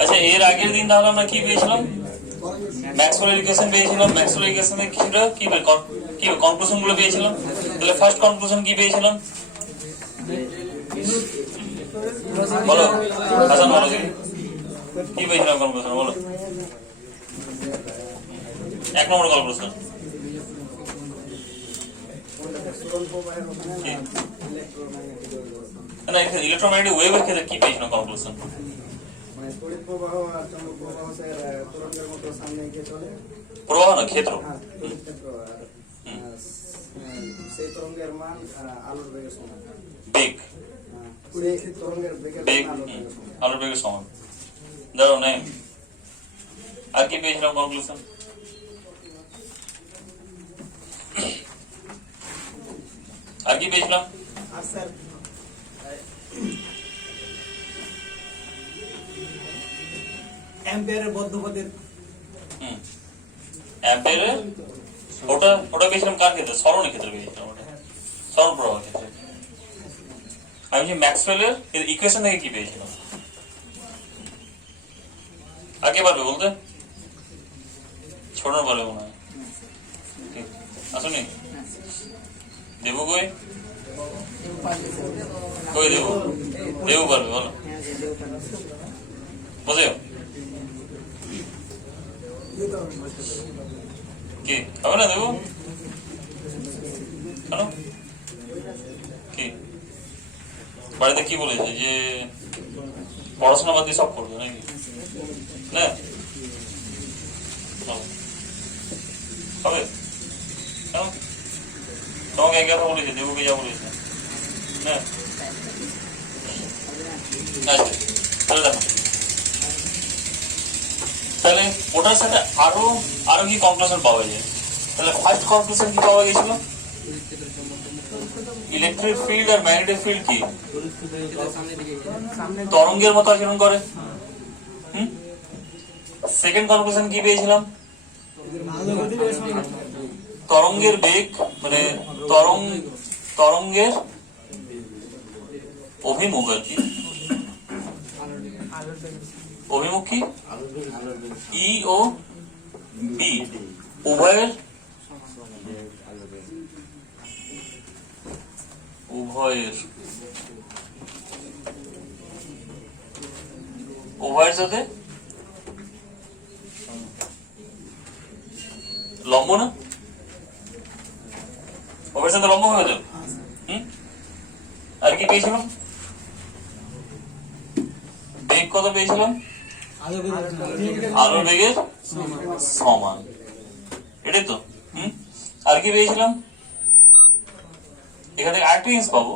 আচ্ছা, এর আগের দিন তাহলে আমরা কি পেয়েছিলাম? ম্যাক্সওয়েল ইকুয়েশন পেয়েছিলাম। ম্যাক্সওয়েল ইকুয়েশনে কি কনক্লুশন গুলো পেয়েছিলাম। তাহলে ফার্স্ট কনক্লুশন কি পেয়েছিলাম বলো? হাসান বলো, কি পেয়েছিলাম কনক্লুশন বলো? 1 নম্বর কনক্লুশন না, ইলেকট্রোম্যাগনেটিক ওয়েভের ক্ষেত্রে কি পেয়েছিলাম কনক্লুশন? প্রবাহ না, ক্ষেত্র। বেগ আলোর বেগের সমান। ধরো নেই, আর কি পেয়েছিলাম কনক্লুশন? আর কি পেয়েছিলাম? অ্যাম্পিয়ারের বদ্ধপদের অ্যাম্পিয়ারের ওটা পেয়েছিলাম কার ক্ষেত্রে? সরণের ক্ষেত্রে পেয়েছিলাম ওটা, সরণ প্রবাহ ক্ষেত্রে। আমি যে ম্যাক্সওয়েলের ইকুয়েশন থেকে কি পেয়েছিলাম? আর কে পারবে বলতে? ছোট পারবে মনে হয়। আসুনি দেবু কই কই দেবু দেবু পারবে বলো, বুঝে কি হবে না দেবু? কেন কি বাড়িতে কি বলেছে যে পড়াশোনা বাদ দিয়ে সব করবে নাকি? না হবে কেন? তোমাকে এক কথা বলেছে, দেবুকে যা বলেছে না? আচ্ছা তাহলে দেখো, তাহলে ওটার সাথে আরো কি কনক্লুশন পাওয়া যায়? তাহলে ফার্স্ট কনক্লুশন কি পাওয়া গেছিল? ইলেকট্রিক ফিল্ড আর ম্যাগনেটিক ফিল্ড কি তরঙ্গের মতো আচরণ করে। সেকেন্ড কনক্লুশন কি পেয়েছিলাম? তরঙ্গের বেগ মানে তরঙ্গের অভিমুখ আর কি, অভিমুখ কি ই ও বি উভয়ের সাথে লম্ব না? উভয়ের সাথে লম্ব হয়ে যাবে। আর কি পেয়েছিলাম? বেগ কত পেয়েছিলাম? আলোর বেগের সমান, এটাই তো। আর কি পেয়েছিলাম? এখানে আরেকটা জিনিস পাবো,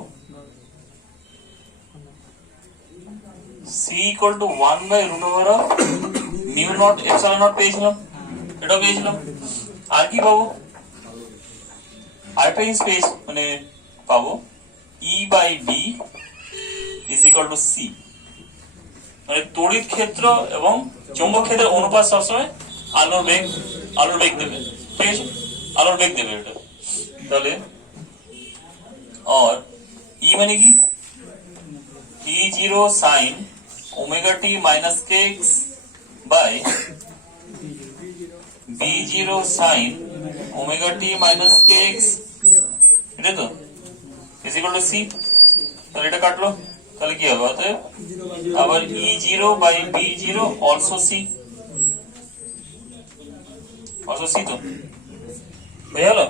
c = 1/√μ0 ε0 পেয়েছিলাম, এটাও পেয়েছিলাম। আর কি পাবো? আরেকটা জিনিস মানে পাবো E/B = c, মানে তড়িৎ ক্ষেত্র এবং চৌম্বক ক্ষেত্রের অনুপাত সবসময় আলোর বেগ দেবে, ঠিক আছে? আলোর বেগ দেবে এটা। তাহলে আর ই মানে কি? E0 sin ωt - kx by B0 sin ωt - kx, এটা তো = c। তাহলে এটা কাটলো, তাহলে কি হবে? অতএব আবার E0/B0 also c, তো হয়ে গেল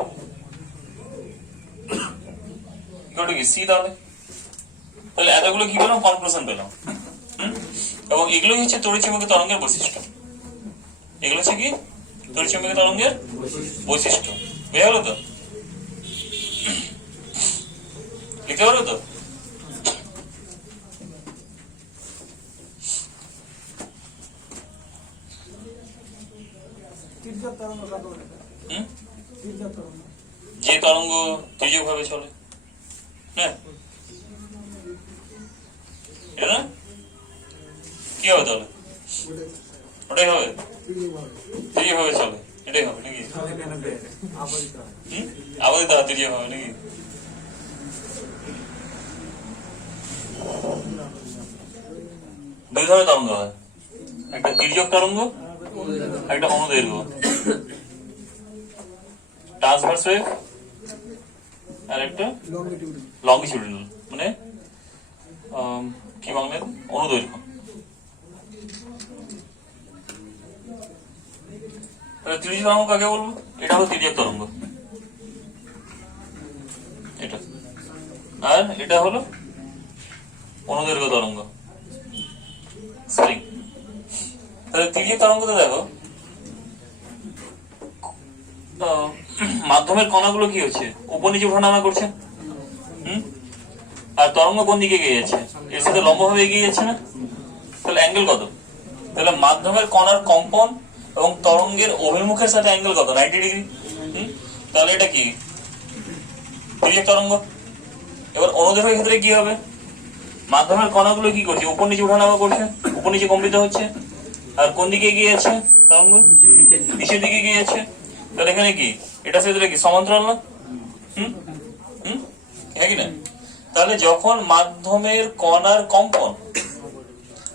কি c। তাহলে এতগুলো কি পেলাম? কনক্লুশন পেলাম। এবং এগুলোই হচ্ছে তড়িৎচুম্বকীয় তরঙ্গের বৈশিষ্ট্য। এগুলো হচ্ছে কি তড়িৎচুম্বকীয় তরঙ্গের বৈশিষ্ট্য। হয়ে গেল তো? লিখতে পারো তো? যে তরঙ্গ তির্যক ভাবে চলে, হ্যাঁ এটা না কি হবে তাহলে? ওটাই হবে, তির্যক ভাবে চলে, এটাই হবে নাকি? আবাদিত তির্যক হবে নাকি? দুই ধরনের তরঙ্গ হয়, একটা তির্যক তরঙ্গ, একটা অনুদৈর্ঘ্য, ট্রান্সভার্স ওয়েভ, আর একটা লংগিটিউডিনাল, মানে কি বাংলায় অনুদৈর্ঘ্য। তির্যক তরঙ্গ কাকে বলবো? এটা হলো তির্যক তরঙ্গ, এটা। আর এটা হলো অনুদৈর্ঘ্য তরঙ্গ, স্প্রিং। তাহলে তির্যক তরঙ্গতে দেখো মাধ্যমের কণাগুলো কি হচ্ছে, উপর নিচে ওঠানামা করছে। আর তরঙ্গ কোন দিকে এগিয়ে যাচ্ছে? এর সাথে লম্বভাবে এগিয়ে যাচ্ছে না? তাহলে অ্যাঙ্গেল কত? তাহলে মাধ্যমের কণার কম্পন এবং তরঙ্গের অভিমুখের সাথে অ্যাঙ্গেল কত? 90 ডিগ্রি। তাহলে এটা কি তির্যক তরঙ্গ। এবার অনুদৈর্ঘ্যের ক্ষেত্রে কি হবে? মাধ্যমের কণাগুলো কি করছে? উপর নিচে ওঠানামা করছে, উপর নিচে কম্পিত হচ্ছে। আর কোন দিকে এগিয়ে যাচ্ছে তরঙ্গ? নিচের দিকে এগিয়ে যাচ্ছে। তাহলে এখানে কি এটা সাথে কি সমান্তরাল না? হ্যাঁ কি না? তাহলে যখন মাধ্যমের কণার কম্পন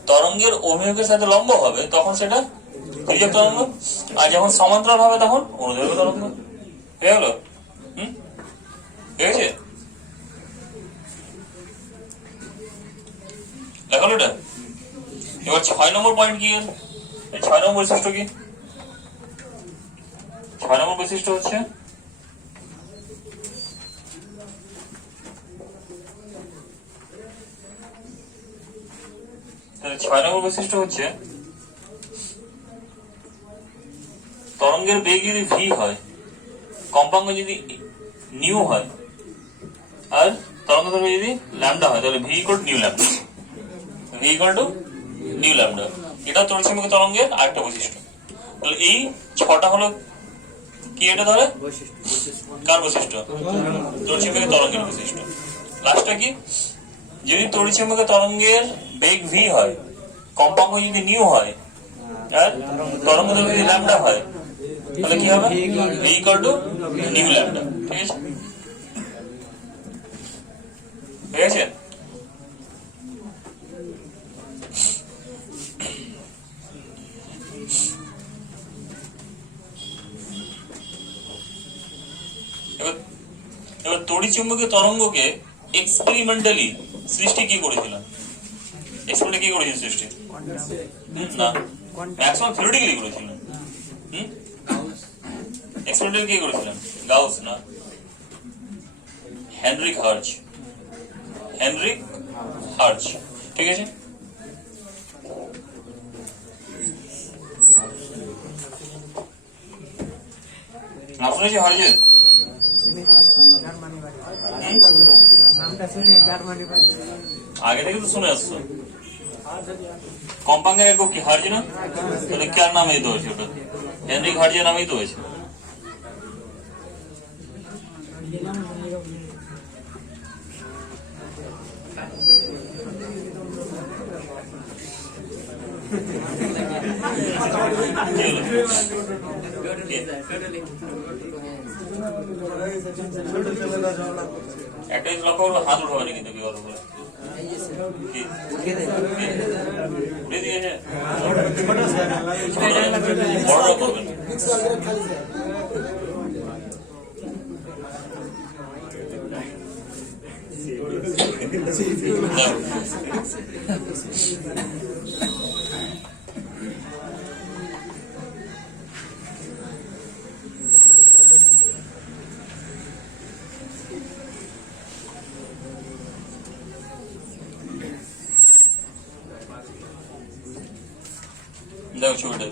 তরঙ্গের অভিমুখের সাথে লম্ব হবে তখন সেটা তির্যক তরঙ্গ, আর যখন সমান্তরাল হবে তখন অনুদৈর্ঘ্য তরঙ্গ। হয়ে গেল? ঠিক আছে, দেখো এটা। এবার 6 নম্বর পয়েন্ট কি? 6 নম্বর বৈশিষ্ট্য কি? 6 নম্বর বৈশিষ্ট্য হচ্ছে তরঙ্গের বেগ যদি ভি হয়, কম্পাঙ্ক যদি নিউ হয়, আর তরঙ্গ দৈর্ঘ্য যদি ল্যামডা হয়, তাহলে V equal two new lambda. V equal two new lambda. এটা তড়িৎচুম্বকীয় তরঙ্গের আরেকটা বৈশিষ্ট্য। তাহলে এই 6টা হলো কি? এটা তাহলে কার বৈশিষ্ট্য? তড়িৎচুম্বকীয় তরঙ্গের বৈশিষ্ট্য। লাস্টটা কি? যদি তড়িৎচুম্বকীয় তরঙ্গের বেগ ভি হয়, কম্পাঙ্ক যদি নিউ হয়, আর তরঙ্গ দৈর্ঘ্য যদি ল্যামডা হয়, তাহলে কি হবে? V equal two new lambda. ঠিক আছে, ঠিক আছে। এবার তড়িৎচুম্বকীয় তরঙ্গকে এক্সপেরিমেন্টালি সৃষ্টি কি করেছিলেন? এক্সপেরিমেন্টে কি করেছিলেন সৃষ্টি? না, ম্যাক্সিমাম থিওরিটিক্যালি করেছিলেন। এক্সপেরিমেন্টালি কি করেছিলেন? গাউস না, হেনরিক হার্জ। হেনরিক হার্জ, ঠিক আছে। নাম শুনেছি হার্জের? আগে থেকে তো শুনে আসছো। কম্পাঙ্কের একক কি হার্জ না? তাহলে কার নামেই তো হয়েছে ওটা? হেনরিক হার্জের নামেই তো হয়েছে। একটাই লক্ষ্য করবো, হাত উঠাবে না কিন্তু কি করবো বলে উঠে দিয়েছে, বড়রা করবেন। দেখো ছবিটা,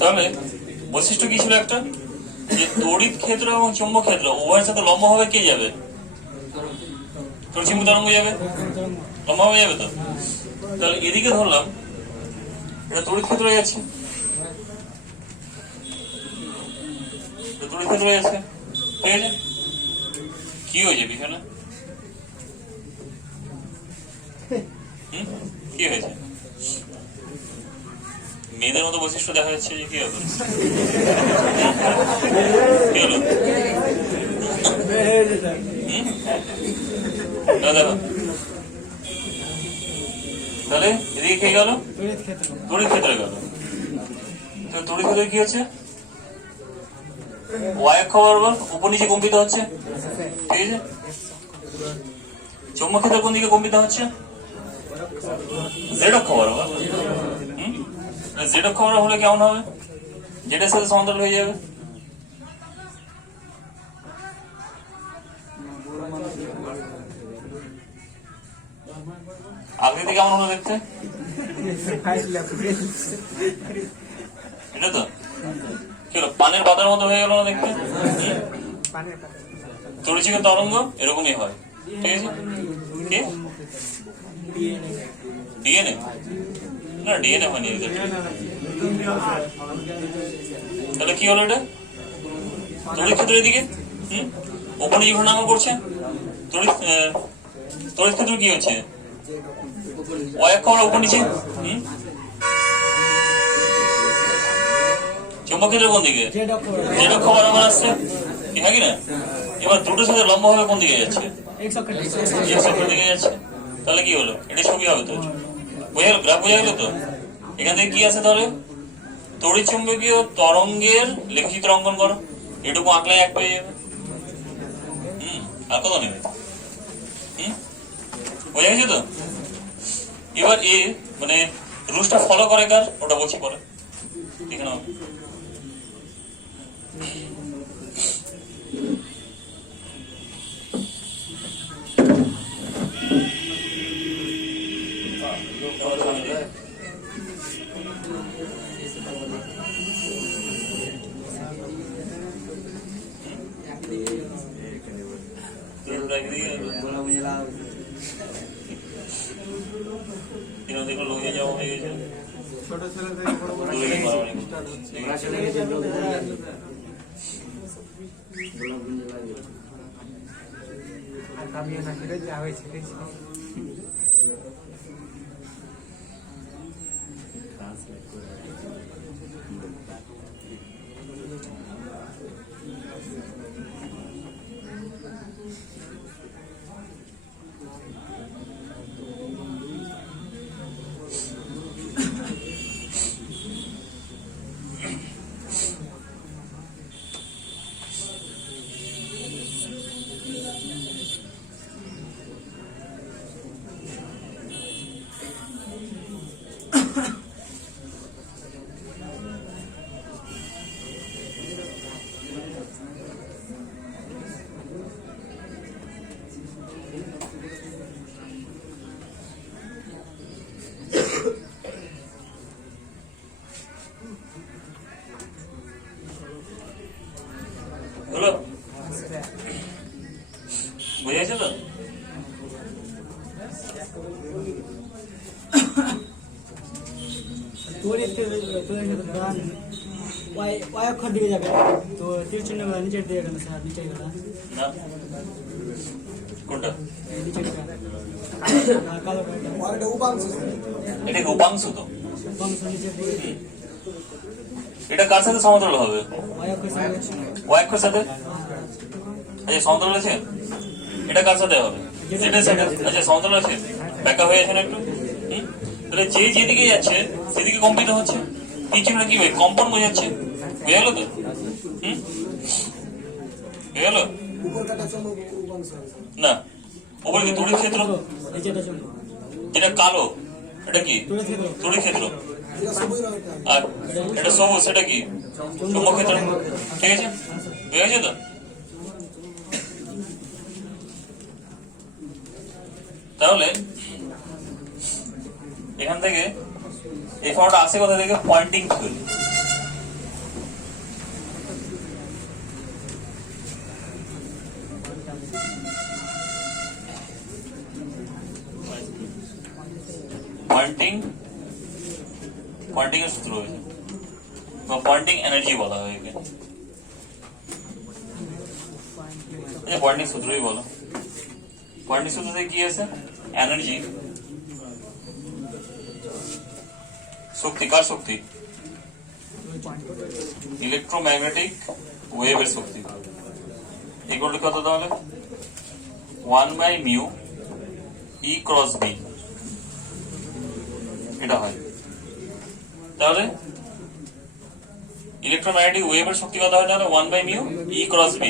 তাহলে বৈশিষ্ট্য কি ছিল একটা, যে তড়িৎ ক্ষেত্র এবং চুম্বক ক্ষেত্র উভয়ের সাথে লম্বভাবে কে যাবে? তড়িৎচুম্বকীয় তরঙ্গ যাবে, লম্বভাবে যাবে। তো তাহলে এদিকে ধরলাম এটা তড়িৎ ক্ষেত্র হয়ে যাচ্ছে, তড়িৎ ক্ষেত্র হয়ে যাচ্ছে, ঠিক আছে। কি হয়েছে পিছনে? কি হয়েছে? এদের মতো বৈশিষ্ট্য দেখা যাচ্ছে যে কি হবে কি হলো দেখো তাহলে এদিকে কে গেল তড়িৎ ক্ষেত্রে গেল তো তড়িৎ ক্ষেত্রে কি হচ্ছে ওয়াই অক্ষ বরাবর উপর নিচে কম্পিত হচ্ছে ঠিক আছে চৌম্বক ক্ষেত্র কোন দিকে কম্পিত হচ্ছে জেড অক্ষ বরাবর জেড অক্ষ বরাবর হলে কেমন হবে জেডের সাথে সমান্তরাল হয়ে যাবে আকৃতি কেমন হলো দেখতে এটা তো কি হলো পানের পাতার মতো হয়ে গেল না দেখতে তড়িৎ তরঙ্গ এরকমই হয় ঠিক আছে কি ডিএনএ না ডিএনএ হয়নি তাহলে কি হলো এটা তড়িৎ ক্ষেত্রের দিকে ওপরে যে ঘটনা করছে তড়িৎ ক্ষেত্র কি হচ্ছে ওয়াই অক্ষ উপর নিচে চৌম্বক ক্ষেত্র কোন দিকে জেড অক্ষ বরাবর আসছে কি হয় কি না এবার দুটোর সাথে লম্ব হবে কোন দিকে যাচ্ছে এক্স অক্ষের দিকে যাচ্ছে তাহলে কি হলো এটা ছবি হবে তো বোঝা গেল গ্রাফ বোঝা গেল তো এখান থেকে কি আছে তাহলে তড়িৎ চুম্বকীয় তরঙ্গের লেখচিত্র অঙ্কন করো এটুকু আঁকলে এক পেয়ে যাবে আর কত নেবে বোঝা গেছে তো এবার এ মানে রুলসটা ফলো করে কার ওটা বলছি পরে এখানে হবে দেখো লোকে যাওয়া হয়ে গেছে ছোট ছেলে থেকে বড় বড় হলো বুঝেছো তো ওয়াই অক্ষর দিকে যাবে তো তীর চিহ্ন গুলো নিচের দিকে গেল স্যার নিচে গেল না কোনটা নিচে কালো এটা উপাংশ এটা কি উপাংশ তো উপাংশ নিচের দিকে এটা কার সাথে সমান্তরাল হবে ওয়াই অক্ষর সাথে ওয়াই অক্ষের সাথে আচ্ছা সমান্তরাল আছে এটা কার সাথে হবে যেটার সাথে আচ্ছা সমান্তরাল আছে ব্যাকা হয়ে আছে না একটু তাহলে যে যেদিকে যাচ্ছে সেদিকে কম্পিত হচ্ছে পিছনে কি হয় কম্পন বোঝাচ্ছে বুঝে গেল তো বুঝে গেল না উপরে কি তড়িৎ ক্ষেত্র যেটা কালো এটা কি তড়িৎ ক্ষেত্র আর এটা সবুজ সেটা কি চুম্বক ক্ষেত্র ঠিক আছে বুঝে গেছে তো তাহলে এখান থেকে এই ফর্মটা আসে কোথা থেকে পয়েন্টিং থিওরি পয়েন্টিং এর সূত্র হয়েছে বা পয়েন্টিং এনার্জি বলা হয় একে পয়েন্টিং সূত্রই বলো পয়েন্টিং সূত্র থেকে কি আছে এনার্জি শক্তি কার শক্তি ইলেকট্রোম্যাগনেটিক ওয়েভের শক্তি ইকুয়াল টু কত তাহলে 1/μ E ক্রস B এটা হয়। তাহলে ইলেকট্রোম্যাগনেটিক ওয়েভের শক্তি কত হয় তাহলে 1/μ E ক্রস B।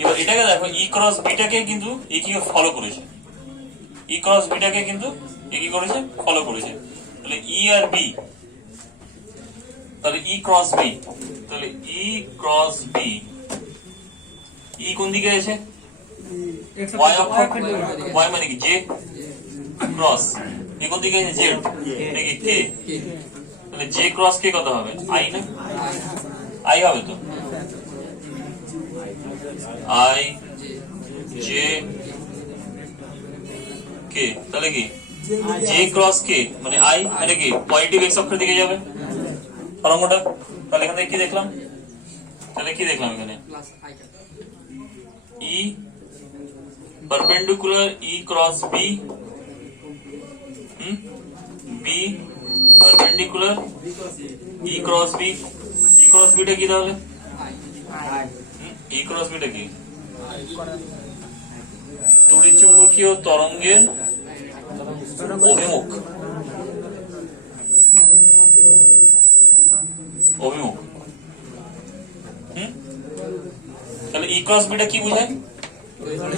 এবার এটাকে দেখো E ক্রস B টাকে কিন্তু E কি ফলো করেছে, E ক্রস B টাকে কিন্তু E কি করেছে ফলো করেছে। তাহলে E আর B, তাহলে E ক্রস B, তাহলে E ক্রস B E কোন দিকে আছে y অক্ষ, y মানে কি j ক্রস E কোন দিকে আছে z নাকি k, তাহলে j ক্রস k কত হবে i না, i হবে তো i j k, তাহলে কি j ক্রস k মানে i মানে কি পজিটিভ x অক্ষের দিকে যাবে তরঙ্গটা। তাহলে এখানে কি দেখলাম, তাহলে কি দেখলাম এখানে E perpendicular E cross B, B perpendicular E cross B, E cross B টা কি তাহলে E cross B টা কি তড়িৎচুম্বকীয় তরঙ্গের অভিমুখ, অভিমুখ। তাহলে E ক্রস B টা কি বোঝায়,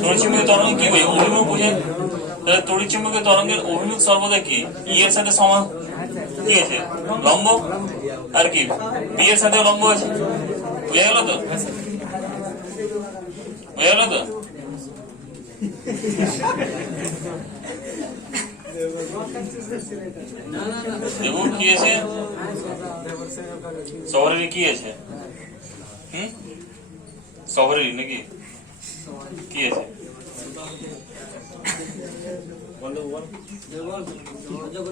তড়িৎচুম্বকীয় তরঙ্গ কি বোঝায় অভিমুখ বোঝায়। তাহলে তড়িৎচুম্বকীয় তরঙ্গের অভিমুখ সর্বদা কি E এর সাথে সমান, কি আছে লম্ব, আর কি B এর সাথে লম্ব আছে, বুঝা গেল তো, বুঝা গেল তো। দেখুন কি আছে সবারই কি আছে, সবারই নাকি কি আছে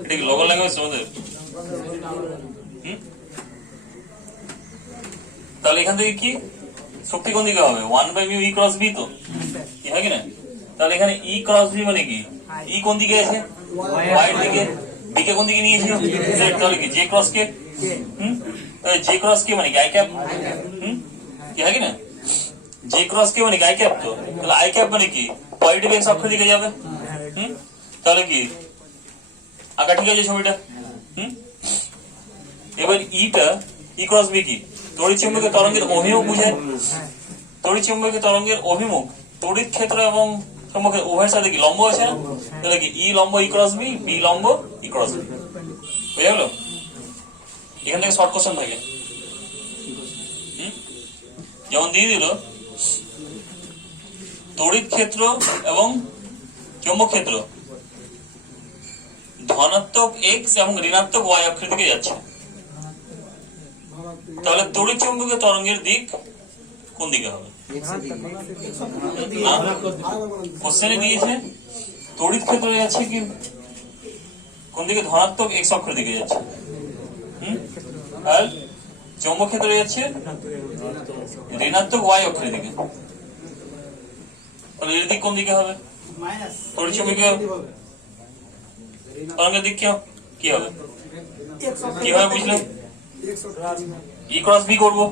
এটা কি লগন লাগাবে তোমাদের, তাহলে এখান থেকে কি শক্তি কোন দিকে হবে 1/μ E ক্রস B তো কি হয় কি না। তাহলে এখানে E ক্রস B মানে কি E কোন দিকে আছে y এর দিকে, B কে কোন দিকে নিয়েছে z, তাহলে কি j cross k, j cross k মানে কি i ক্যাপ, কি হয় কি না j ক্রস k মানে কি i ক্যাপ তো, তাহলে i ক্যাপ মানে কি পজিটিভ x অক্ষের দিকে যাবে। তাহলে কি আঁকা ঠিক আছে ছবিটা। এবার E টা E ক্রস B কি তড়িৎচুম্বকীয় তরঙ্গের অভিমুখ বোঝায়, তড়িৎচুম্বকীয় তরঙ্গের অভিমুখ তড়িৎ ক্ষেত্র এবং চুম্বকের উভয়ের সাথে কি লম্ব আছে না, তাহলে কি E লম্ব E ক্রস B, B লম্ব E ক্রস B, বুঝা গেল। এখান থেকে শর্ট কোশ্চেন থাকে, যেমন দিয়ে দিল তড়িৎ ক্ষেত্র এবং চৌম্বক ক্ষেত্র ধনাত্মক x এবং ঋণাত্মক y অক্ষের দিকে যাচ্ছে, তাহলে তড়িৎ চৌম্বকীয় তরঙ্গের দিক কোন দিকে হবে, কোশ্চেনে দিয়েছে তড়িৎ ক্ষেত্র যাচ্ছে কি কোন দিকে ধনাত্মক x অক্ষের দিকে যাচ্ছে, আর চৌম্বক ক্ষেত্র যাচ্ছে ঋণাত্মক y অক্ষের দিকে, তাহলে এর দিক কোন দিকে হবে তড়িৎ চৌম্বকীয় তরঙ্গের দিক কি হবে, কিভাবে বুঝলে E ক্রস B করবো,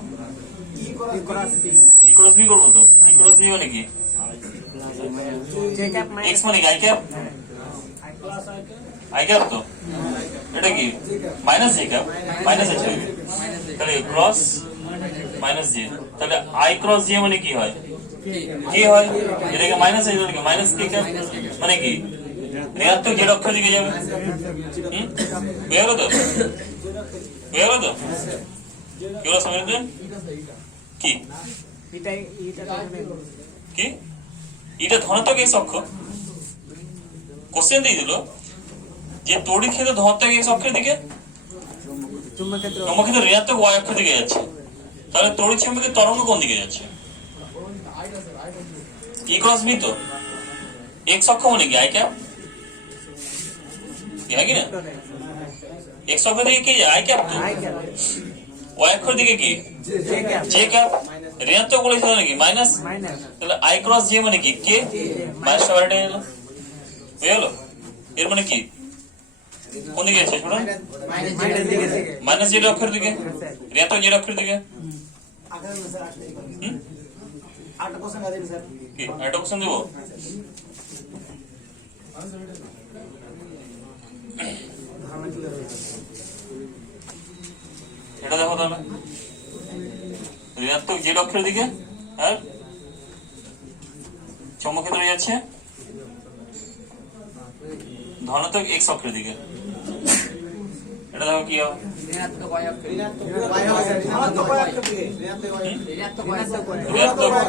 E ক্রস B করবো তো E ক্রস B মানে কি x মানে কি i ক্যাপ, i ক্যাপ তো এটা কি মাইনাস j ক্যাপ, মাইনাস আছে তাহলে ক্রস মাইনাস j, তাহলে i ক্রস j মানে কি হয় কি হয়, এটাকে মাইনাস আছে এটাকে মাইনাস k ক্যাপ মানে কি ঋণাত্মক z অক্ষের দিকে যাবে। বুঝা গেল তো, বুঝা গেল তো কি হলো সময় কি কি এটা ধনাত্মক x অক্ষ, কোশ্চেন দিয়ে দিল যে তড়িৎ ক্ষেত্র ধনাত্মক x অক্ষের দিকে, চৌম্বক ক্ষেত্র ঋণাত্মক y অক্ষের দিকে যাচ্ছে, তাহলে তড়িৎ চুম্বকের তরঙ্গ কোন দিকে যাচ্ছে E ক্রস B তো, x অক্ষ মানে কি i ক্যাপ, কি না x অক্ষের দিকে কি i ক্যাপ তো, y অক্ষের দিকে কি j ক্যাপ, ঋণাত্মক বলেছে নাকি মাইনাস, তাহলে i ক্রস j মানে কি k মাইনাস সবারটা এলো, বুঝে গেল। এর মানে কি কোন দিকে যাচ্ছে শুনুন, মাইনাস জেড অক্ষের দিকে, ঋণাত্মক জেড অক্ষের দিকে। হুম? কি আরেকটা কোশ্চেন দেবো? এটা দেখো তাহলে, ঋণাত্মক জেড অক্ষের দিকে আর চৌম্বক ক্ষেত্র যাচ্ছে ধনাত্মক এক্স অক্ষের দিকে। এটা দেখো কি হবে, ঋণাত্মক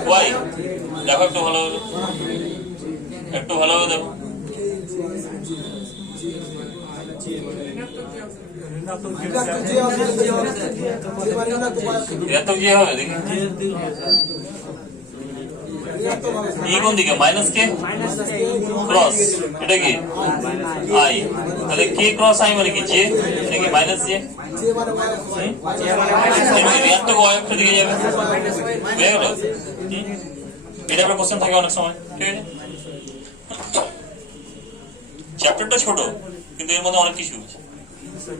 ওয়াই। দেখো একটু ভালোভাবে, একটু ভালোভাবে দেখো। ঋণাত্মক যে হবে দেখি, ই কোন দিকে, মাইনাস কে ক্রস, এটা কি আই, তাহলে কে ক্রস আই মানে কি জে, এটা কি মাইনাস জে, ঋণাত্মক ওয়াই অক্ষের দিকে যাবে, বুঝে গেল? এটা একটা কোশ্চেন থাকে অনেক সময়, ঠিক আছে? চ্যাপ্টারটা ছোট কিন্তু এর মধ্যে অনেক কিছু আছে।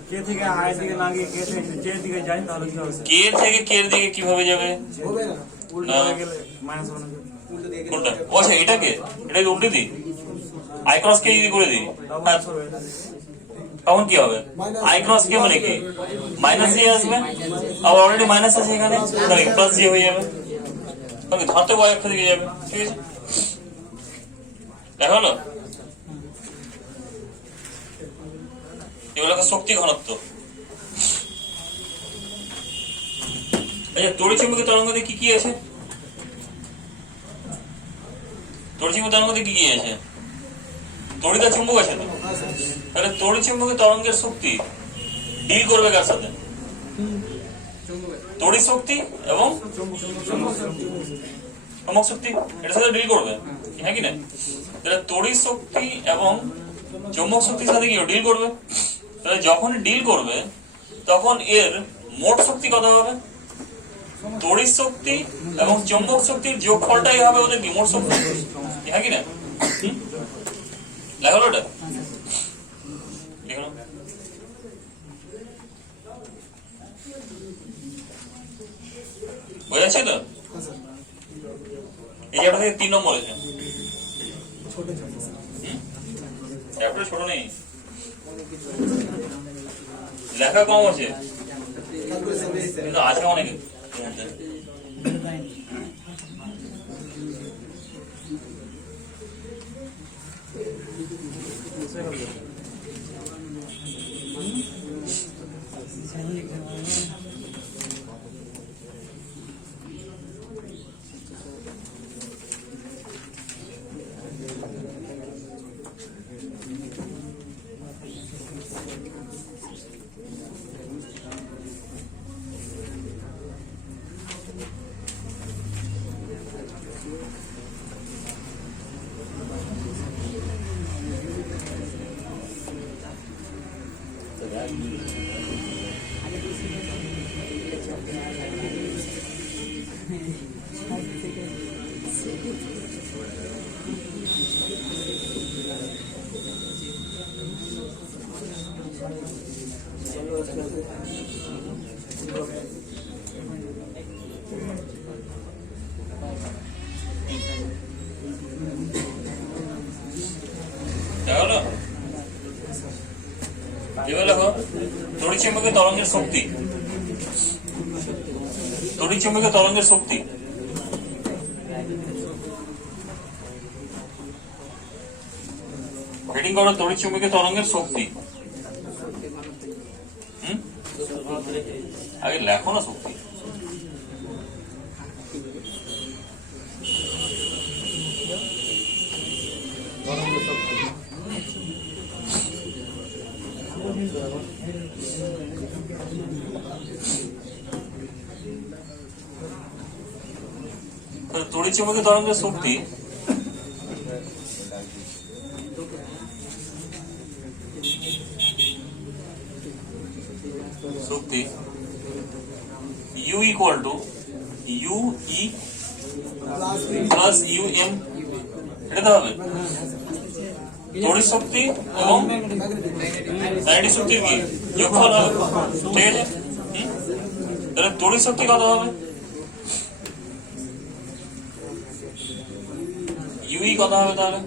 কে থেকে আই দিকে না গিয়ে কে থেকে জে দিকে যাই তাহলে কি হবে? কে থেকে কে দিকে কিভাবে যাবে? উল্টো হয়ে গেলে মাইনাস হবে না। কোনটা? ও আচ্ছা, এটাকে উল্টে দিই, আই ক্রস কে যদি করে দিই, হ্যাঁ, তখন কি হবে? আই ক্রস কে মানে কি মাইনাস জি আসবে, আবার অলরেডি মাইনাস আছে এখানে, তাহলে প্লাস জি হয়ে যাবে, তাহলে ধরতে ওয়াই অক্ষ দিকে যাবে, ঠিক আছে? দেখা হলো? এগুলোকে শক্তি ঘনত্ব। আচ্ছা, তড়িৎচুম্বকীয় তরঙ্গ দিয়ে কি কি আছে? তড়িৎচুম্বকীয় তরঙ্গ দিয়ে কি কি আছে? তড়িৎ আর চুম্বক আছে তো, তাহলে তড়িৎচুম্বকীয় তরঙ্গের শক্তি ডিল করবে কার সাথে? তড়িৎ শক্তি এবং চুম্বক শক্তি, এটার সাথে ডিল করবে, হ্যাঁ কি না? তাহলে তড়িৎ শক্তি এবং চুম্বক শক্তির সাথে কি ডিল করবে? তাহলে যখন ডিল করবে তখন এর মোট শক্তি কত হবে? তড়িৎ শক্তি এবং চুম্বক শক্তির যোগফলটাই হবে ওদের কি মোট শক্তি, হ্যাঁ কি না? লেখা হলো এটা? বোঝা যাচ্ছে তো? এই চ্যাপ্টার থেকে 3 নম্বর আছে। চ্যাপ্টার ছোট নেই, লেখা কম আছে কিন্তু আছে অনেক। তড়িৎচুম্বকীয় তরঙ্গের শক্তি, তড়িৎচুম্বকীয় তরঙ্গের শক্তি হেডিং করো, তড়িৎচুম্বকীয় তরঙ্গের শক্তি। আগে লেখো না শক্তি। তড়িৎচুম্বকীয় তরঙ্গের শক্তি শক্তি U equal to UE plus UM, এটা তো হবে তড়িৎ শক্তি এবং ম্যাগনেটিক শক্তির কি যোগফল হবে, ঠিক আছে? তাহলে তড়িৎ শক্তি কত হবে? ইউই কত হবে তাহলে?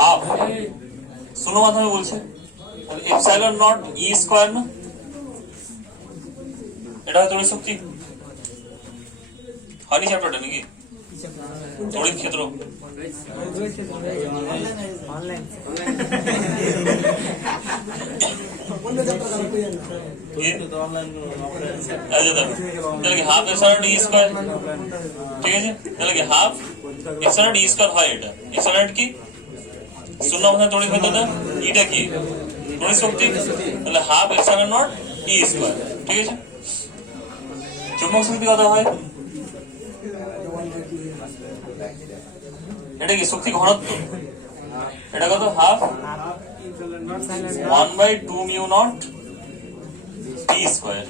হাফ, শূন্য মাধ্যমে বলছে, তাহলে এপসাইলন নট ই স্কয়ার না, এটা হয় তড়িৎ শক্তি। হয়নি চ্যাপ্টারটা নাকি? তড়িৎ ক্ষেত্র তাহলে কি হাফ এপসাইলন ই স্কয়ার, ঠিক আছে? তাহলে কি হাফ এপসাইলন ই স্কয়ার হয়, এটা এপসাইলন কি শূন্য মাধ্যমে তড়িৎ ভেদ্যতা, এটা কি তড়িৎ শক্তি, তাহলে half epsilon not E square, ঠিক আছে? চুম্বক শক্তি কত হয়? এটা কি শক্তি ঘনত্ব, এটা কত? Half 1/2 mu not E square,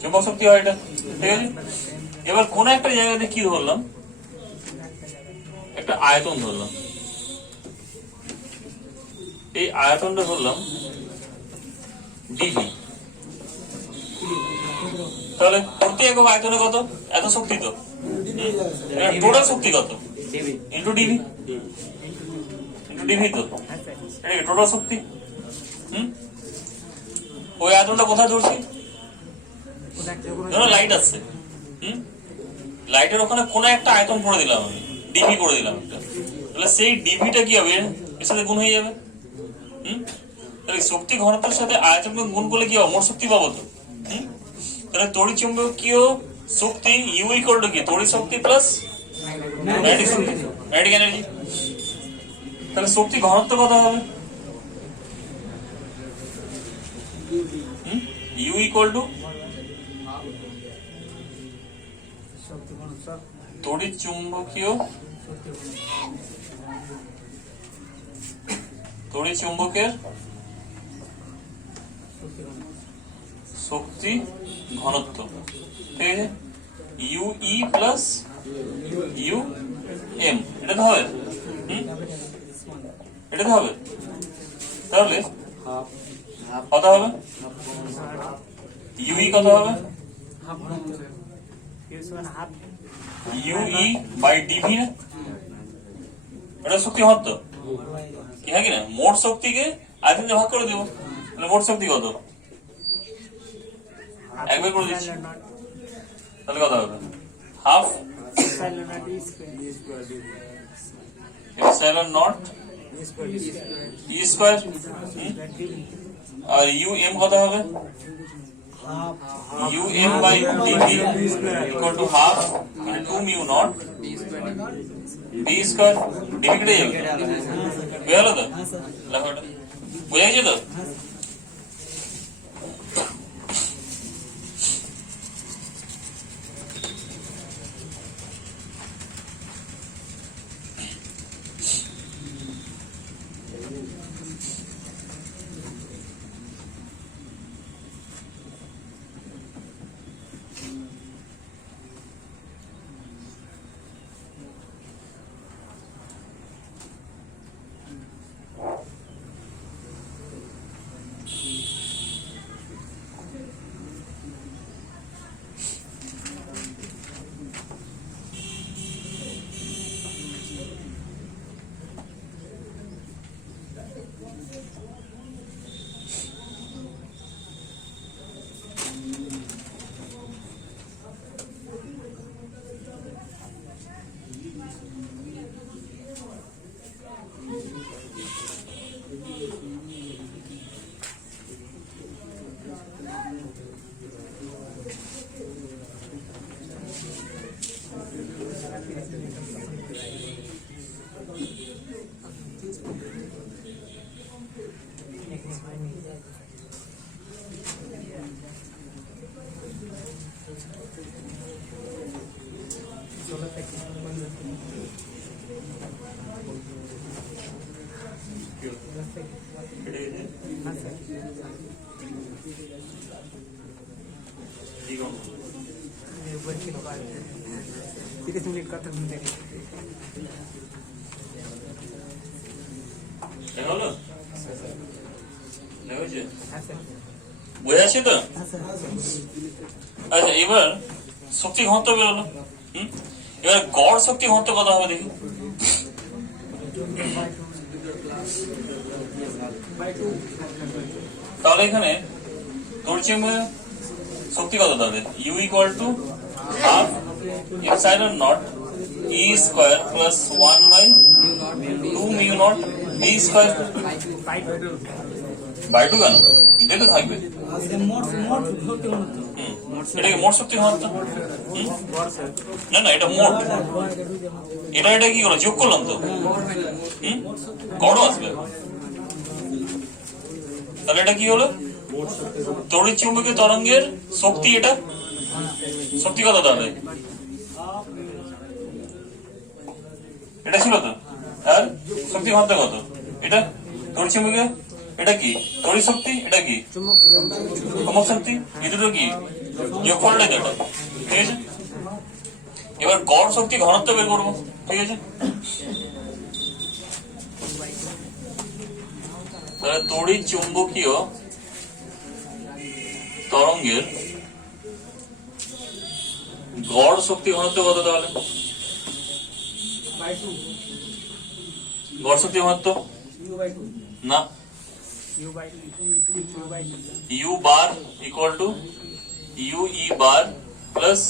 চুম্বক শক্তি হয় এটা, ঠিক আছে? এবার কোন একটা জায়গাতে কি ধরলাম, একটা আয়তন ধরলাম, এই আয়তনটা ধরলাম ডিভি, তাহলে প্রতি একক আয়তনে কত? এত শক্তি, তো টোটাল শক্তি কত? ইন্টু ডিভি, ইন্টু ডিভি, তো এটা কি টোটাল শক্তি? ওই আয়তনটা কোথায় ধরছি? ধরো লাইট আছে, লাইটের ওখানে কোন একটা আয়তন করে দিলাম আমি, ডিভি করে দিলাম একটা, তাহলে সেই ডিভিটা কি হবে? এর সাথে গুণ হয়ে যাবে। তাহলে শক্তি ঘনত্বের সাথে আয়তনকে গুণ করলে কি হবে? মোট শক্তি পাবো তো। তাহলে তড়িৎ চুম্বকীয় শক্তি ইউ ইকুয়াল টু কি? তড়িৎ শক্তি প্লাস ম্যাগনেটিক শক্তি, ম্যাগনেটিক এনার্জি। তাহলে শক্তি ঘনত্ব কত হবে? ইউ ইকুয়াল টু তড়িৎ চুম্বকীয় তড়িৎ চুম্বকের শক্তি ঘনত্ব, ঠিক আছে? U E plus you M, এটা তো হবে, এটা তো হবে। তাহলে কত হবে? ইউ ই কত হবে? ইউ ই বাই ডিভি, না এটা শক্তি ঘনত্ব কি হয় কি না? মোট শক্তিকে আয়তন দিয়ে ভাগ করে দেবো, তাহলে মোট শক্তি কত? একবার করে দিচ্ছি, তাহলে কত হবে? Half epsilon not E square, আর ইউ এম কত হবে? U M by DV equal to half into 2 mu not B square, DV কেটে যাবে, বুঝা গেল তো? লেখাটা বুঝা গেছে তো? তিরিশ মিনিট কথা শুনতে এটা হলো লেখা হয়েছে? হ্যাঁ স্যার বোঝা যাচ্ছে তো? হ্যাঁ স্যার আচ্ছা, এবার শক্তি ঘনত্ব বেরোলো। এবার গড় শক্তি ঘনত্ব কত হবে দেখি। তাহলে এখানে তড়িৎচুম্বকীয় শক্তি কত তাহলে? U equal to half epsilon not E square plus 1/2 mu not B square by 2 কেন? এটাই তো থাকবে। এটা মোট মোট শক্তি ঘনত্ব এটা কি মোট শক্তি ঘনত্ব? না না, এটা মোট। এটা কি করলো? যোগ করলাম তো। গড়ও আসবে। তাহলে এটা কি হলো? তড়িৎ চুম্বকীয় তরঙ্গের শক্তি। এটা শক্তি কত তাহলে? এটা ছিল তো। আর শক্তি ঘনত্ব কত? এটা তড়িৎ চুম্বকীয়। এটা কি তড়িৎ শক্তি? এটা কি চুম্বক শক্তি? এই দুটো কি যোগফলটাই তো এটা। ঠিক আছে, এবার গড় শক্তি ঘনত্ব বের করবো। ঠিক আছে, তাহলে তড়িৎ চুম্বকীয় তরঙ্গের গড় শক্তি ঘনত্ব কত তাহলে? গড় শক্তি ঘনত্ব না, u bar equal to u E bar plus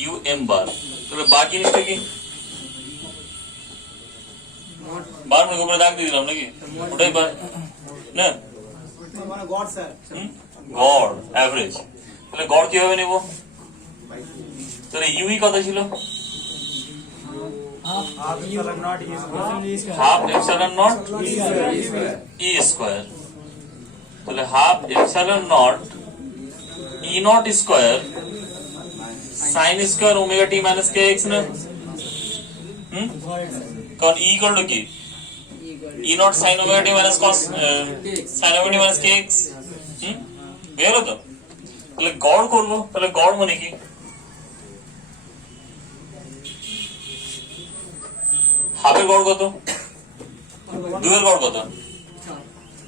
U M bar. তাহলে বার জিনিসটা কি? বার মানে উপরে দাগ দিয়ে দিলাম নাকি? ওটাই বার না, মানে গড় স্যার গড় অ্যাভারেজ। তাহলে গড় কিভাবে নেব? তাহলে ইউই কত ছিল? Half epsilon naught e square half epsilon not E square. তাহলে half epsilon not e naught square sine square omega T minus K x না। কারণ ই করলো কি? ই নট সাইন ওমেগা টি মাইনাস কস সাইন ওমেগা টি minus কে x. বেরো তো। তাহলে গড় করবো। তাহলে গড় মানে কি? হাফের গড় কত? দুয়ের গড় কত?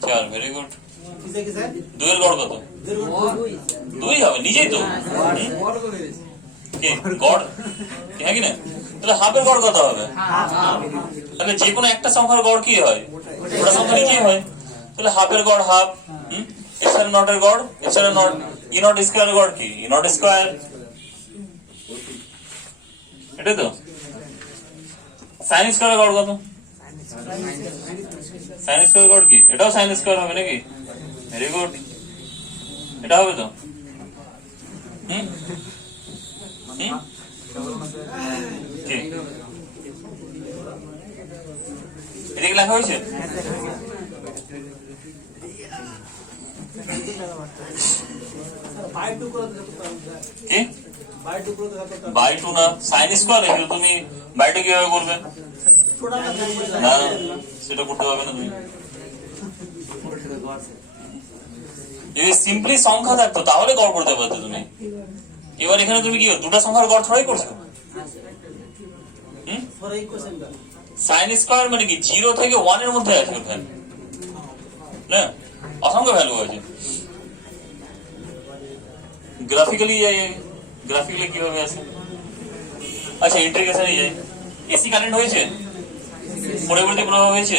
4। Very good. দুয়ের গড় কত? 2 হবে নিজেই তো। কি গড়? হ্যাঁ কি না? তাহলে হাফের গড় কত হবে? তাহলে যে কোনো একটা সংখ্যার গড় কি হয়? ওটা সংখ্যা নিজেই হয়। তাহলে হাফের গড় হাফ। এপসাইলন নটের গড় এপসাইলন নট। ই নট স্কয়ারের গড় কি? E naught square. এটাই তো। সাইন স্কয়ারের গড় কত? সাইন স্কয়ার গড় কি? এটাও সাইন স্কয়ার হবে নাকি? ভেরি গুড, এটা হবে তো। কি এদিকে লেখা হয়েছে? কি বাই 2 না, সাইন স্কয়ার। এগুলো তুমি বাই 2 কিভাবে করবে? না সেটা করতে পারবে না তুমি। যদি সিম্পলি সংখ্যা থাকতো তাহলে গড় করতে পারতো তুমি। এবার এখানে তুমি কি দুটা সংখ্যার গড় থোড়াই করছো? সাইন স্কয়ার মানে কি 0 থেকে 1 এর মধ্যে আছে ভ্যালু না, অসংখ্য ভ্যালু আছে। গ্রাফিক্যালি যাই, গ্রাফিক্যালি কিভাবে আছে? আচ্ছা ইন্টিগ্রেশনে যাই। এসি কারেন্ট হয়েছে? পরবর্তী প্রবাহ হয়েছে?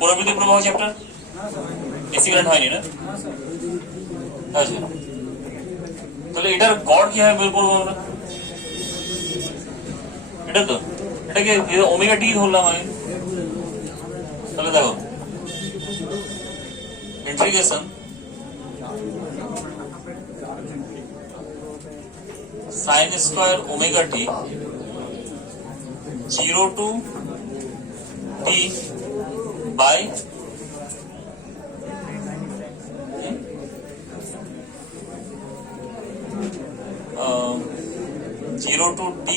পরবর্তী প্রবাহ চ্যাপ্টার এসি কারেন্ট হয়নি না? আচ্ছা, তাহলে এটার গড় কিভাবে বের করবো আমরা? এটা তো এটাকে ওমেগা টি ধরলাম আমি। তাহলে দেখো integration sign square omega T 0 to t by 0 to t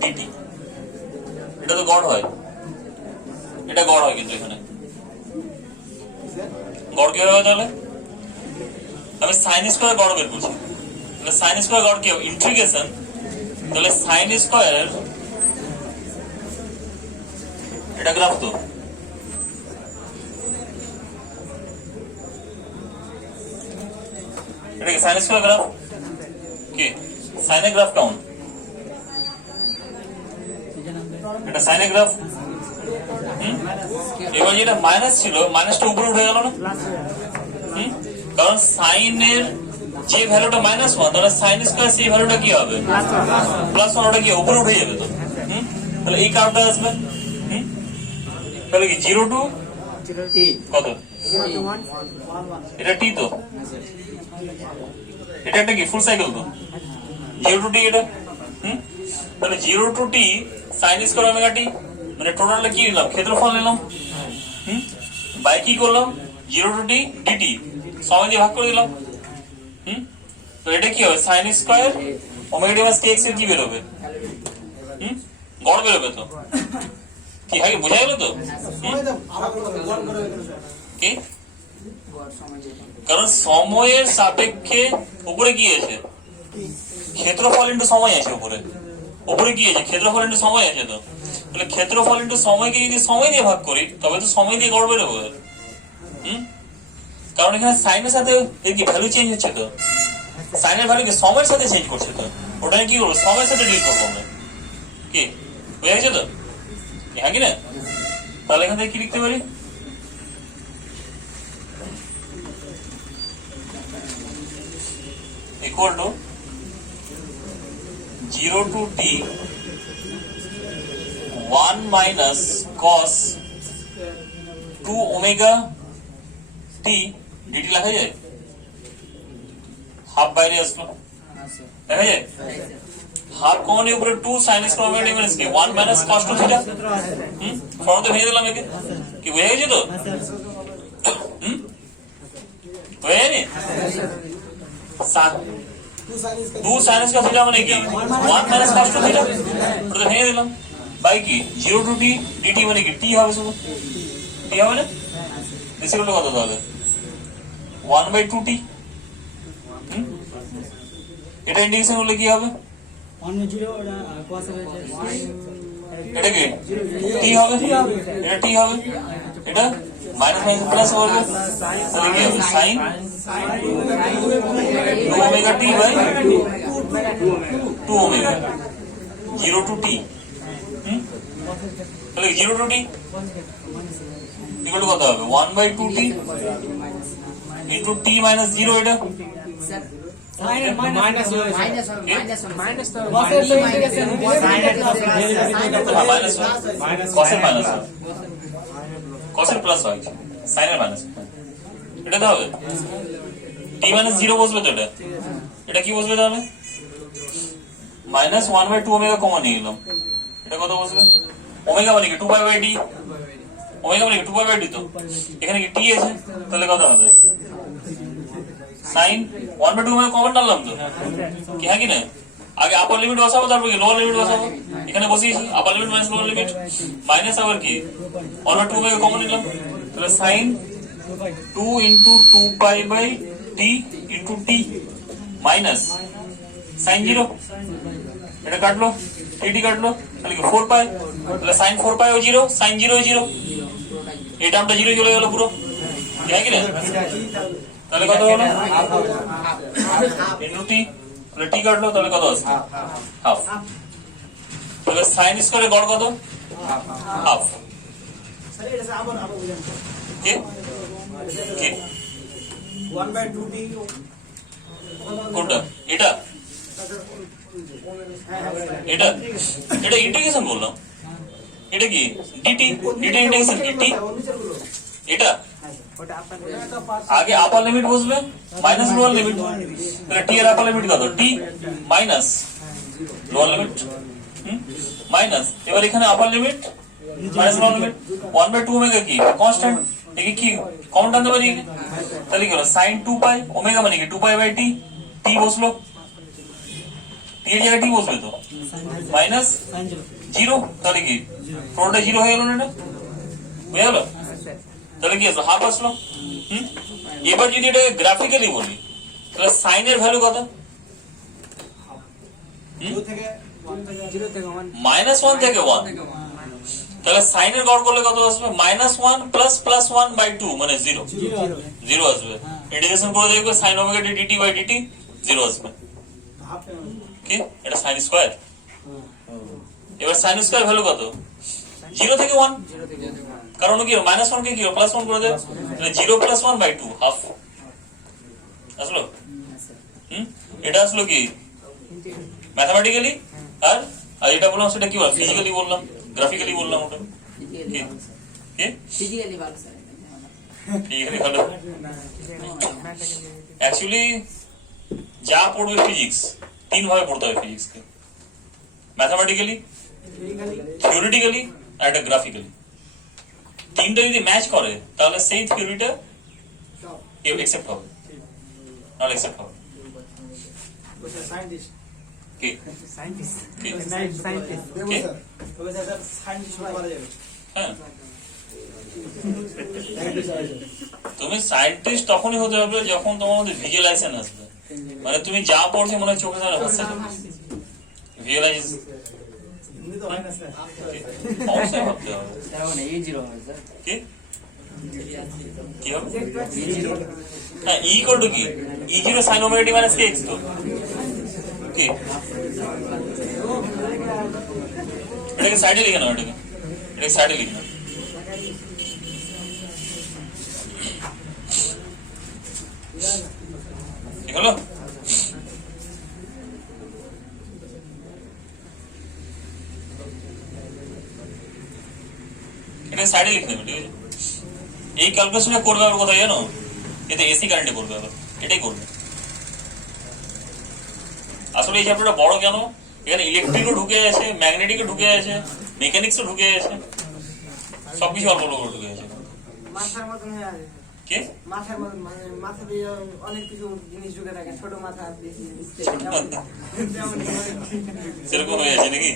dt। এটা তো গড় হয়, এটা গড় হয়। কিন্তু এখানে গড় কি হবে তাহলে? আমি আমি সাইন স্কোয়ার গড় বের করছি, তাহলে সাইন স্কোয়ার গড় কি হবে ইন্টিগ্রেশন, তাহলে সাইন স্কোয়ার এটা গ্রাফ তো এটা কি সাইন স্কোয়ার গ্রাফ কি সাইনের গ্রাফ কেমন, এটা সাইনের গ্রাফ। এবার যেটা মাইনাস ছিল মাইনাসটা উপরে উঠে গেল না, কারণ সাইনের যে ভ্যালুটা -1 তাহলে সাইন স্কোয়ার সেই ভ্যালুটা কি হবে +1, ওটা কি উপরে উঠে যাবে তো। তাহলে এই কার্ভটা আসবে, তাহলে কি 0 টু কত, এটা টি তো, এটা একটা কি ফুল সাইকেল তো 0 টু টি এটা। তাহলে 0 টু টি সাইন স্কোয়ার ওমেগা টি, মানে টোটালটা কি নিলাম ক্ষেত্রফল নিলাম, বাই কি করলাম 0 টু টি ডিটি সময় দিয়ে ভাগ করে দিলাম। তো এটা কি হবে সাইন স্কোয়ার ওমেগা টি প্লাস kx এর কি বেরোবে, গড় বেরোবে তো কি হয়, বোঝা গেল তো কি, কারণ সময়ের সাপেক্ষে উপরে কি আছে ক্ষেত্রফল ইন্টু সময় আছে, উপরে কি আছে ক্ষেত্রফল ইন্টু সময় আছে তো, তাহলে ক্ষেত্রফল ইন্টু সময়কে যদি সময় দিয়ে ভাগ করি তবে তো সময় দিয়ে গড় বেরোবে। কারণ এখানে সাইনের সাথে এর কি ভ্যালু চেঞ্জ হচ্ছে তো, সাইনের ভ্যালু কি সময়ের সাথে চেঞ্জ করছে তো, ওটা কি করবো সময়ের সাথে ডিল করবো আমরা, কি বুঝে গেছে তো, হ্যাঁ কি না। তাহলে এখান থেকে কি লিখতে পারি, equal to 0 to t 1 minus cos 2 omega t dt লেখা যায়, হাফ বাইরে আসলো লেখা যায়, হাফ কমন উপরে 2 sin square omega t minus কি 1 minus cos 2 থিটা, ফর্ম তো ভেঙে দিলাম একে, কি বুঝে গেছে তো, বুঝে যায়নি 2 sin স্কয়ার থিটা মানে কি 1 minus cos 2 থিটা, ওটা ভেঙে দিলাম বাই কি 0 টু t dt মানে কি t হবে শুধু, t হবে না, বেশি করলে কত তাহলে 1/2t, এটা ইন্টিগ্রেশন করলে কি হবে 1/0 ওটা cos হবে, এটা কি t হবে, এটা t হবে, এটা মাইনাস মাইনাস প্লাস হবে, তাহলে কি হবে sin 2 omega t by 2 omega 0 to t, তাহলে 0 to t ইকুয়াল টু কত হবে 1/2t ইনটু t minus 0, এটা মাইনাস কসের প্লাস হয় সাইনের মাইনাস, এটা তো হবে t minus 0 বসবে তো, এটা কি বসবে তাহলে -1/2 ওমেগা কমন নিয়ে নিলাম, এটা কত বসবে ওমেগা মানে কি 2π/d, ওমেগা মানে কি 2π/d তো, এখানে কি t আছে তাহলে কত হবে sin 1/2 ওমেগা কমন নিলাম তো কি, হ্যাঁ কি না, আগে আপার লিমিট বসাবো তারপর কি লোয়ার লিমিট বসাবো, এখানে বসিয়েছি আপার limit minus lower limit minus আবার কি 1/2 ওমেগা কমন নিলাম, তাহলে sin 2 into 2π/t into t minus sin 0, এটা কাটলো t কাটলো তাহলে কি 4π, তাহলে sin 4π ও 0 sin 0 ও 0, এই টার্মটা 0 চলে গেল পুরো, ঠিক কি না, তাহলে কত হলো ইনটু t, তাহলে t কাটলো তাহলে কত আসছে হাফ, তাহলে sin স্কয়ারের গড় কত হাফ, কি কি 1/2t কোনটা এটা, এটা এটা ইন্টিগ্রেশন বললাম, এটা কি dt, dt ইন্টিগ্রেশন কি t, এটা আগে আপার লিমিট বসবে মাইনাস লোয়ার লিমিট, তাহলে t এর আপার লিমিট কত t minus lower limit minus, এবার এখানে আপার limit minus lower limit 1/2 omega কি কনস্ট্যান্ট, একে কি কমন টানতে পারি, তাহলে কি হলো sin 2π ওমেগা মানে কি 2π/t, t বসলো t এর জায়গায় t বসবে তো মাইনাস 0, তাহলে কি টোটালটা 0 হয়ে গেল না, এটা বুঝে গেল, তাহলে কি আসলো হাফ আসলো। এবার যদি এটা গ্রাফিক্যালি বলি তাহলে সাইনের ভ্যালু কত? জিরো থেকে ওয়ান -1 থেকে 1। তাহলে সাইনের গড় করলে কত আসবে? -1 প্লাস 1 বাই 2 মানে 0। জিরো 0 আসবে। ইন্টিগ্রেশন করে দেখবে sin omega t dt by dt 0 আসবে। কি এটা sin স্কয়ার? এবার sin স্কয়ার ভ্যালু কত? 0 থেকে 1। কারণ কি -1 কে কি +1 করে দেয়, মানে 0 + 1 বাই 2 হাফ আসলো। এটা আসলো কি ম্যাথমেটিক্যালি, আর আর এটা বললাম সেটা কি বললাম, ফিজিক্যালি বললাম, গ্রাফিক্যালি বললাম। ওটা কি কি ফিজিক্যালি ভালো স্যার। ফিজিক্যালি ভালো। অ্যাকচুয়ালি যা পড়বে ফিজিক্স 3 ভাবে পড়তে হবে ফিজিক্সকে, ম্যাথমেটিক্যালি, থিওরিটিক্যালি আর একটা গ্রাফিক্যালি। তিনটা যদি ম্যাচ করে তাহলে সেই থিওরিটা একসেপ্ট হবে, আর একসেপ্ট হবে। সায়েন্টিস্ট কি সায়েন্টিস্ট কি? সায়েন্টিস্ট কি? সায়েন্টিস্ট বলা যাবে। হ্যাঁ, তুমি সায়েন্টিস্ট তখনই হতে হবে যখন তোমার মধ্যে ভিজুয়ালাইজেশন আসবে, মানে তুমি যা পড়ছো মনে হয় চোখের সামনে ভাসছে। ভিজুয়ালাইজেশন অবশ্যই ভাবতে হবে। তার মানে এই জিরো হবে স্যার। কি কি হবে? হ্যাঁ, ই ইকুয়াল টু কি? E0 sin omega t minus kx তো কি? এটাকে সাইডে লিখে নাও, এটাকে সাইডে লিখে নাও। ঠিক হলো? এটা সাইডে লিখে নেবে, ঠিক আছে? এই ক্যালকুলেশনটা করবে আবার কোথায় জানো? এতে এসি কারেন্টে করবে, আবার এটাই করবে। আসলে এই চ্যাপ্টারটা বড় কেন, এখানে ইলেকট্রিকও ঢুকে আছে, ম্যাগনেটিকও ঢুকে আছে, মেকানিক্সও ঢুকে আছে, সবকিছু অল্প অল্প করে ঢুকে আছে। মাথার মতন হয়ে আছে। কি মাথার মতন, মানে মাথা দিয়ে অনেক কিছু জিনিস ঢুকে থাকে, ছোট মাথা বেশি সেরকম হয়ে আছে নাকি?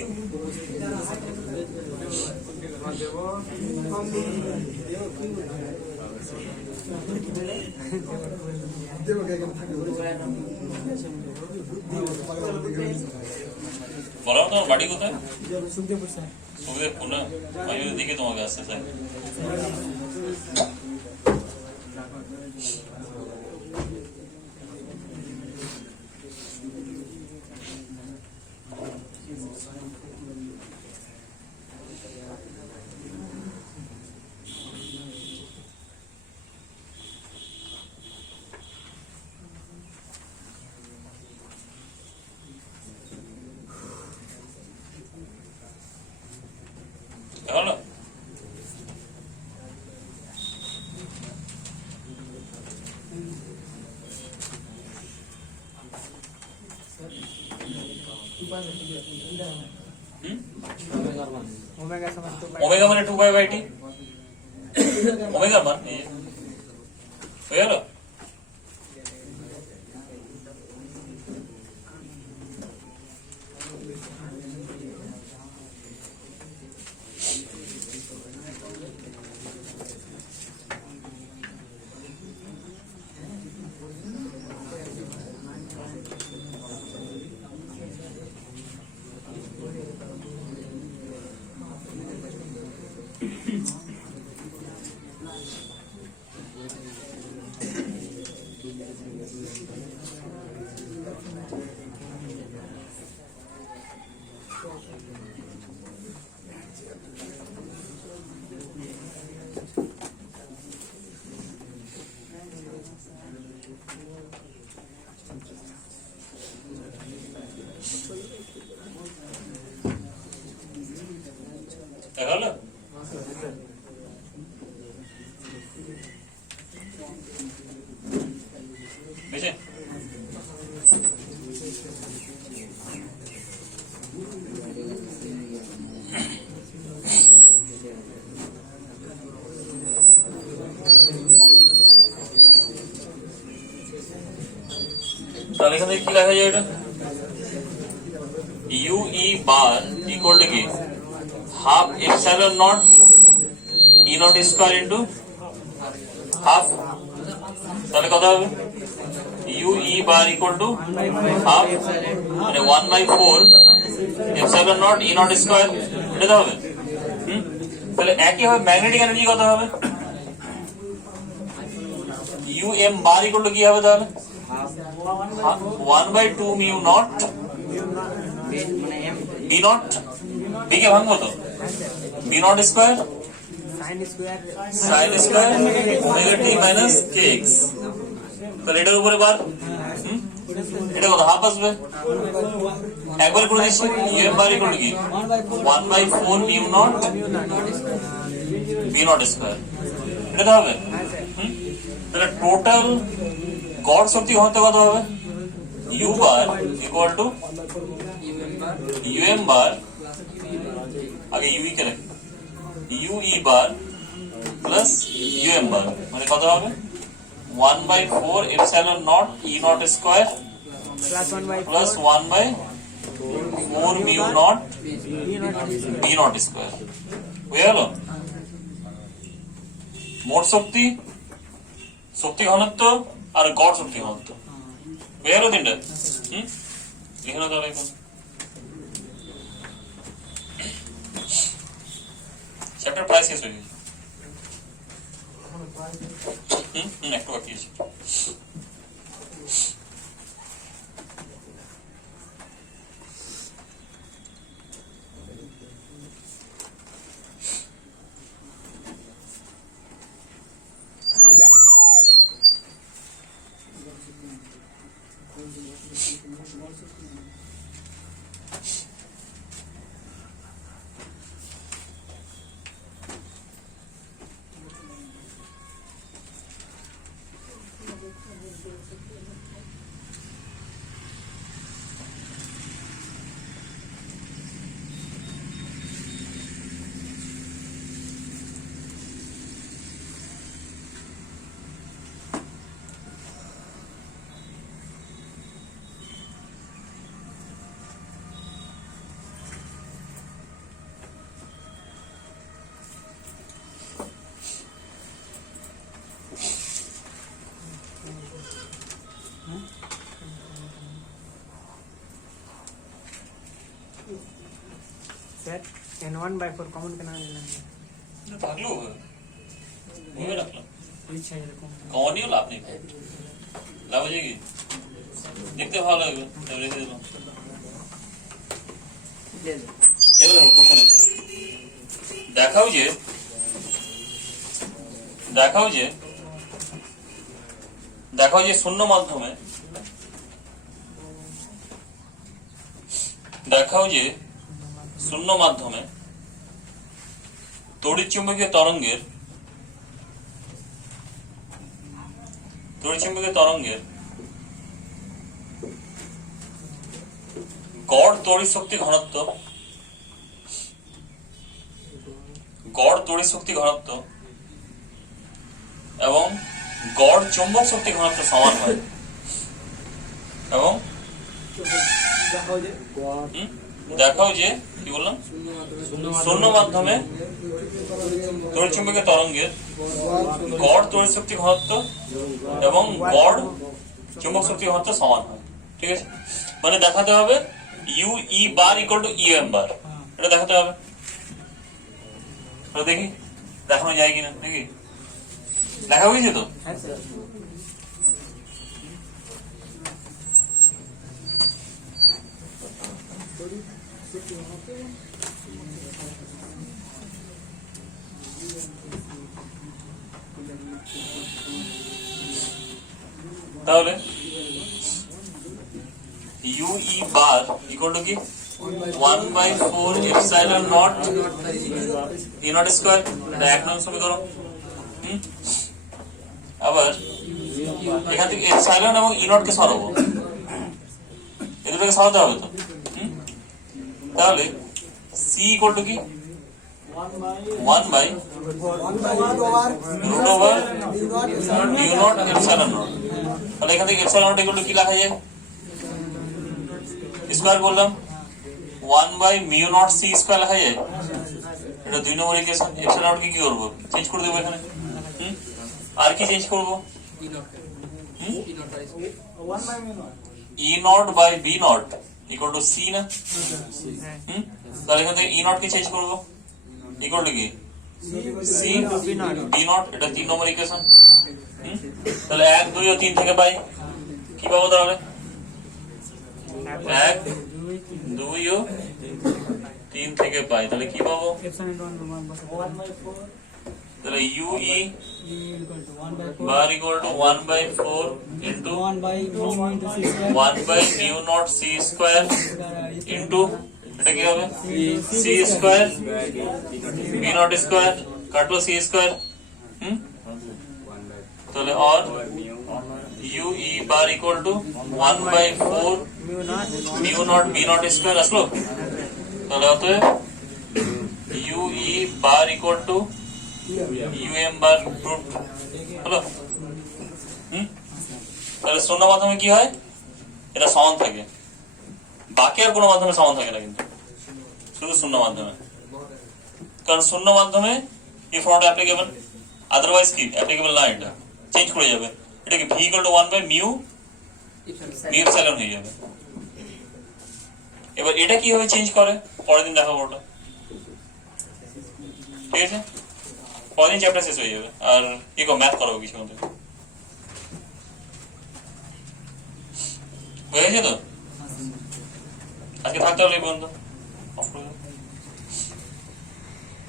বলো তোমার বাড়ি কোথায়? সুখদেবপুর স্যার। সুখদেবপুর না? আমি যদি দেখি তোমাকে আসতে চাই। হলো ওমেগা সমান তো ওমেগা মানে 2 পাই বাই টি, ওমেগা মান এই যে। হয়ে গেল? দেখা হলো? বেশি তাহলে এখান থেকে কি লেখা যায়? এটা u E bar equal to কি? Half epsilon not e naught square into half. তাহলে কত হবে? U E bar equal to half মানে 1/4 epsilon not e naught square, এটা তো হবে। তাহলে একই হবে ম্যাগনেটিক এনার্জি কত হবে? U M bar equal to কি হবে তাহলে? 1/2 মিউ নট মানে এম বি নট, বি কে ভাঙবো তো, B not square sine square sine square omega T minus K X. তাহলে এটার উপরে বার, এটা কত হাফ আসবে, একবার করে দিচ্ছি। U M bar equal to কি 1/4 mu not be not square, এটা তো হবে। তাহলে টোটাল গড় শক্তি ঘনত্ব কত হবে? U bar equal to U M bar, আগে ইউ কে রাখি, ইউ ই bar plus U M bar মানে কত হবে? 1/4 epsilon not e naught square plus 1/4 mu not be not square. হয়ে গেল মোট শক্তি, শক্তি ঘনত্ব আর গড় শক্তি ঘনত্ব। হয়ে গেল তিনটা। এখানে তাহলে চ্যাপ্টার প্রায় শেষ হয়ে গেছে। একটু বাকি আছে। স্যার n1/4 কমন কেন নিলেন? থাকলেও হবে, ভেবে রাখলাম ইচ্ছা এরকম কমনীয় লাভ নেই, লাভ হচ্ছে কি দেখতে ভালো লাগবে, তাই রেখে দিলাম। এবার দেখো কোশ্চেন আছে, দেখাও যে শূন্য মাধ্যমে, দেখাও যে শূন্য মাধ্যমে তড়িৎচুম্বকীয় তরঙ্গের গড় তড়িৎ শক্তি ঘনত্ব এবং গড় চৌম্বক শক্তি ঘনত্ব সমান হয়, এবং দেখাও যে কি বললাম, শূন্য মাধ্যমে তড়িৎচুম্বকীয় তরঙ্গের গড় তড়িৎ শক্তি ঘনত্ব এবং গড় চুম্বক শক্তি ঘনত্ব সমান হয়। ঠিক আছে, মানে দেখাতে হবে u E bar equal to U M bar, এটা দেখাতে হবে। দেখি দেখানো যায় কিনা, নাকি দেখা হয়েছে তো? হ্যাঁ স্যার। তাহলে U E bar equal to কি 1/4 epsilon not e naught square, এটা এক নং সমীকরণ। আবার এখান থেকে এপসাইলন এবং ই নট কে সরাবো, এই দুটোকে সরাতে হবে তো। তাহলে সি ইকুয়াল টু কি 1/√ওভার মিউ নট এপসাইলন নট। তাহলে এখান থেকে এপসাইলন নট ইকুয়াল টু কি লেখা যায়, স্কয়ার করলাম 1/মিউ নট সি স্কয়ার লেখা যায়। এটা 2 নম্বর ইকুয়েশন। এপসাইলন নট কি করব, চেঞ্জ করে দেব এখানে। আর কি চেঞ্জ করব, e naught by b naught equal to c না? তাহলে এখান থেকে ই নট কে চেঞ্জ করবো, ইকুয়াল টু কি সি বি নট, এটা 3 নম্বর ইকুয়েশন। তাহলে 1 2 ও 3 থেকে পাই, কি পাবো তাহলে? 1 2 ও 3 থেকে পাই, তাহলে কি পাবো? এপসাইলন 1/4 তাহলে U E equal to 1/4 bar equal to 1/4 into 1/mu into c square 1 by mu not C square into এটা কি হবে C square B not square, কাটলো সি স্কোয়ার। তাহলে और U E bar equal to 1/4 mu not be not square আসলো। তাহলে অতএব U E bar equal to U M bar proved হলো। তাহলে শূন্য মাধ্যমে কি হয়, এটা সমান থাকে, বাকি আর কোনো মাধ্যমে সমান থাকে না, কিন্তু শুধু শূন্য মাধ্যমে। কারণ শূন্য মাধ্যমে এই ফর্মটা অ্যাপ্লিকেবল, আদারওয়াইজ কি অ্যাপ্লিকেবল না, এটা চেঞ্জ করে যাবে। এটা কি V equal to 1 by mu epsilon হয়ে যাবে। এবার এটা কিভাবে চেঞ্জ করে পরের দিন দেখাবো ওটা, ঠিক আছে? পরের দিন চ্যাপ্টার শেষ হয়ে যাবে, আর ম্যাথ করাবো কিছু মধ্যে, হয়ে গেছে তো? আজকে থাকতে হলে বন্ধু।